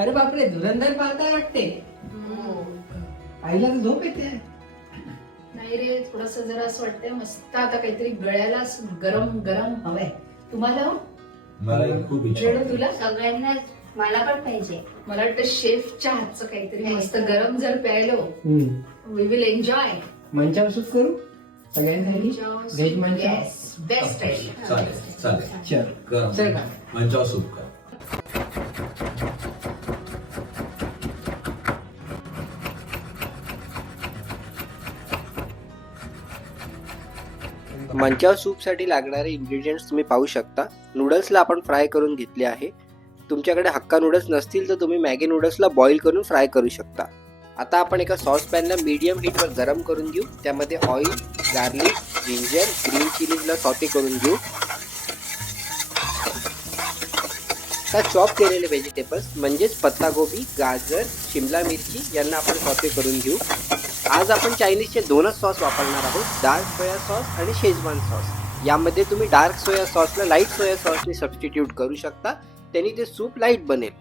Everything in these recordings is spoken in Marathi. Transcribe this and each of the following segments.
अरे बापरे, धुरंधर पाहताय वाटते. आईला तर झोप येते. नाही रे, थोडस जरा असं वाटतंय मस्त आता काहीतरी गळ्याला गरम गरम हवंय. तुम्हाला मला खूप इच्छा रेडू तुला? सगळ्यांना मला पण पाहिजे. मला वाटतं शेफच्या हातचं काहीतरी मस्त गरम जर प्यायलो वी विल एन्जॉय. मंचावर सूप करू सगळ्यांसाठी. व्हेज मंचा. बेस्ट चालेल चालेल. चल गरम चल का. मंचावर सूप कर. मंचाव सूपसाठी लागणारे इंग्रेडियंट्स तुम्ही पाहू शकता. नूडल्सला आपण फ्राय करून घेतले आहे. तुमच्याकडे हक्का नूडल्स नसतील तर तुम्ही मॅगी नूडल्सला बॉईल करून फ्राय करू शकता. आता आपण एका सॉसपॅनला मीडियम हीटवर गरम करून घेऊ. त्यामध्ये ऑइल, गार्लिक, जिंजर, ग्रीन चिलीजला सॉटे करून घेऊ. आता चॉप केलेले व्हेजिटेबल्स म्हणजेच पत्तागोबी, गाजर, शिमला मिरची यांना आपण सॉटे करून घेऊ. आज आपण चायनीजचे दोनच सॉस वापरणार आहोत, डार्क सोया सॉस आणि शेजवान सॉस. यामध्ये तुम्ही डार्क सोया सॉसला लाईट सोया सॉसने सबस्टिट्यूट करू शकता, त्यांनी ते सूप लाईट बनेल.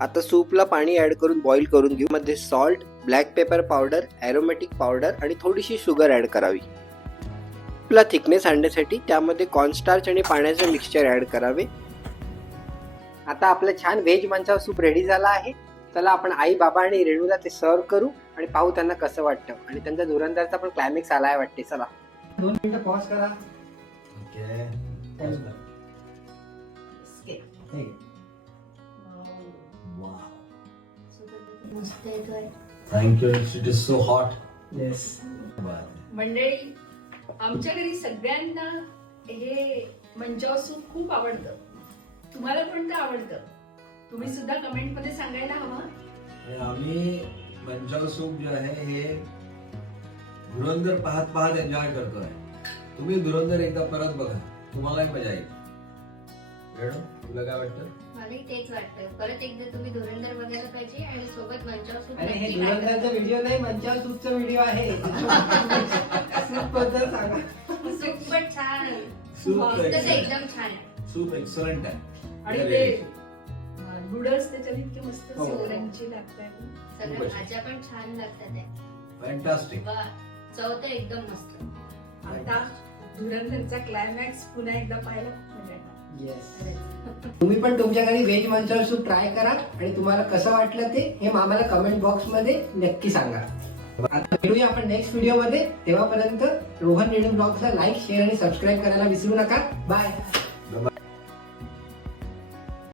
आता सूपला पाणी ॲड करून बॉईल करून घेऊ. मध्ये salt, black pepper powder, aromatic powder आणि थोडीशी शुगर ॲड करावी. सूपला थिकनेस आणण्यासाठी त्यामध्ये कॉर्नस्टार्च आणि पाण्याचे मिक्सचर ॲड करावे. आता आपलं छान व्हेज मंचाव सूप रेडी झाला आहे. चला आपण आई, बाबा आणि रेणूला ते सर्व करू आणि पाहू त्यांना कसं वाटतं. आणि त्यांचा धुरंधरचा पण क्लायमॅक्स आलाय वाटते. चला 2 मिनिटं पॉज करा. ओके. मस्त येतोय. Thank you. It is so hot. Yes. मंडळी, आमच्या घरी सगळ्यांना हे मंचाव सूप खूप आवडतं. तुम्हाला कोणतं आवडतं तुम्ही सुद्धा कमेंट मध्ये सांगायला हवं. आणि आम्ही मंचाव सूप जे आहे हे धुरंधर पाहत पाहत एन्जॉय करतोय. तुम्ही धुरंधर एकदा परत बघा, तुम्हालाही मजा येईल. रेणू, तुला काय वाटतं? मलाही तेच वाटतं. परत एकदा तुम्ही धुरंधर बघायला पाहिजे आणि सोबत मंचाव सूप अरे हे नक्की try धुरंधरचा करा. व्हिडिओ नाही, मंचाव सूपचा व्हिडिओ आहे. सूप बद्दल सांगा. सूप पण छान आहे. सूप तसं एकदम छान आहे. सूप एक्सलंट आहे. आणि ते नूडल्स त्याच्यात इतके मस्त हो. क्रंची लागतात. सगळ्या भाज्या पण छान लागतात आहे. फॅन्टास्टिक. वा, चव तर एकदम मस्त. आता धुरंधरचा क्लायमॅक्स पुन्हा एकदा पाहायला खूप मजा येणार. येस. तुम्ही पण तुमच्या घरी व्हेज मंचाव सूप ट्राय करा आणि तुम्हाला कसं वाटलं ते हे आम्हाला कमेंट बॉक्स मध्ये नक्की सांगा. आता भेटूया आपण नेक्स्ट व्हिडिओ मध्ये. तेव्हापर्यंत रोहन रेणू ब्लॉग्सला लाईक, शेअर आणि सबस्क्राईब करायला विसरू नका. बाय.